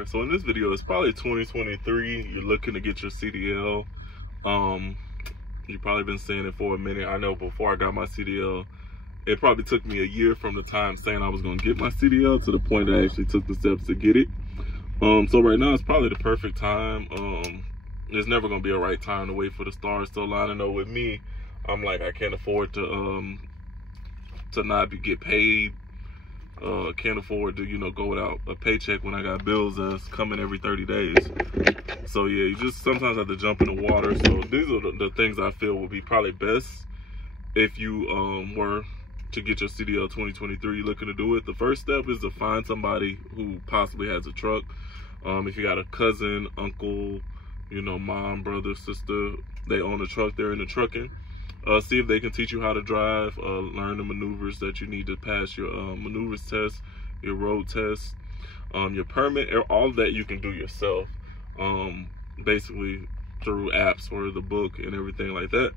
Alright, so in this video, it's probably 2023. You're looking to get your CDL. You've probably been saying it for a minute. I know before I got my CDL, it probably took me a year from the time saying I was going to get my CDL to the point that I actually took the steps to get it. So right now, it's probably the perfect time. There's never going to be a right time to wait for the stars to align. I know with me, I'm like, I can't afford to not get paid. Can't afford to, go without a paycheck when I got bills that's coming every 30 days. So yeah, you just sometimes have to jump in the water. So these are the things I feel would be probably best if you were to get your CDL 2023 looking to do it. The first step is to find somebody who possibly has a truck. If you got a cousin, uncle, mom, brother, sister, they own a truck, they're into trucking. See if they can teach you how to drive, learn the maneuvers that you need to pass your maneuvers test, your road test, your permit. All of that you can do yourself, basically through apps or the book and everything like that.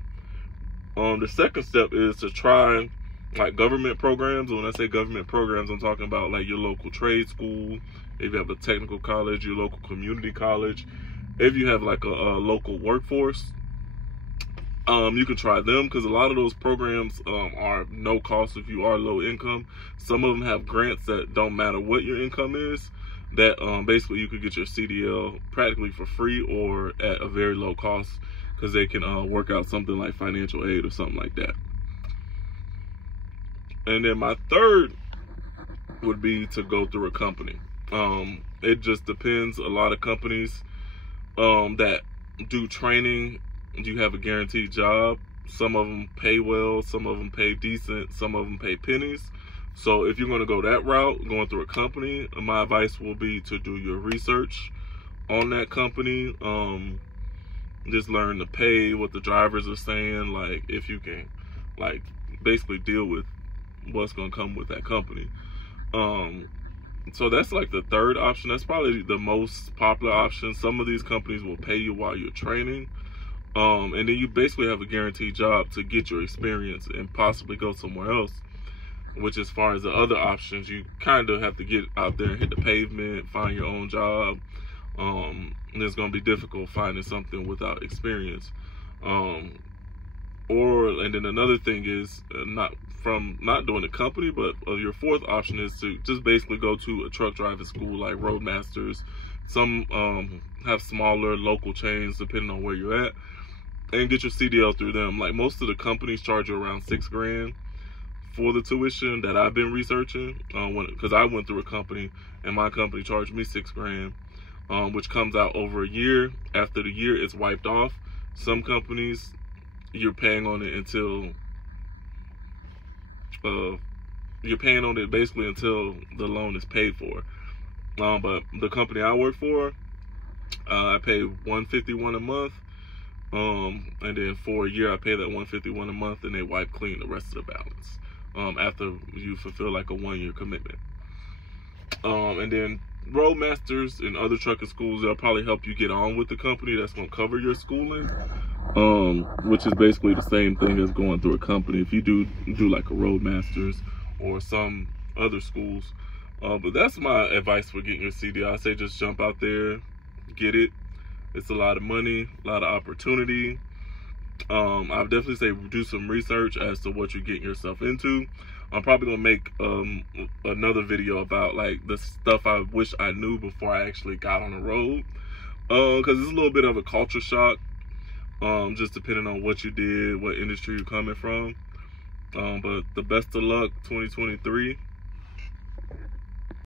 The second step is to try like government programs. When I say government programs, I'm talking about like your local trade school, if you have a technical college, your local community college, if you have like a local workforce. You can try them because a lot of those programs are no cost if you are low income. Some of them have grants that don't matter what your income is, that basically you could get your CDL practically for free or at a very low cost because they can work out something like financial aid or something like that. And then my third would be to go through a company. It just depends. A lot of companies that do training, you have a guaranteed job. Some of them pay well, some of them pay decent, some of them pay pennies. So if you're going to go that route, going through a company, my advice will be to do your research on that company. Just learn to pay, what the drivers are saying, like if you can like basically deal with what's going to come with that company. So that's like the third option. That's probably the most popular option. Some of these companies will pay you while you're training. And then you basically have a guaranteed job to get your experience and possibly go somewhere else. Which, as far as the other options, you kind of have to get out there and hit the pavement, find your own job. And it's going to be difficult finding something without experience. And then another thing is not doing the company, but your fourth option is to just basically go to a truck driving school like Roadmasters. Some have smaller local chains depending on where you're at, and get your CDL through them. Like most of the companies charge you around $6 grand for the tuition that I've been researching, because I went through a company and my company charged me $6 grand, which comes out over a year. After the year, it's wiped off. Some companies, you're paying on it until basically until the loan is paid for. But the company I work for, I pay $151 a month. And then for a year I pay that $151 a month, and they wipe clean the rest of the balance after you fulfill like a 1-year commitment. And then Roadmasters and other trucking schools, they'll probably help you get on with the company that's going to cover your schooling, which is basically the same thing as going through a company if you do like a Roadmasters or some other schools. But that's my advice for getting your CDL. I say just jump out there, get it. It's a lot of money, a lot of opportunity. I would definitely say do some research as to what you're getting yourself into. I'm probably gonna make another video about like the stuff I wish I knew before I actually got on the road, because it's a little bit of a culture shock, just depending on what you did, what industry you're coming from. But the best of luck 2023.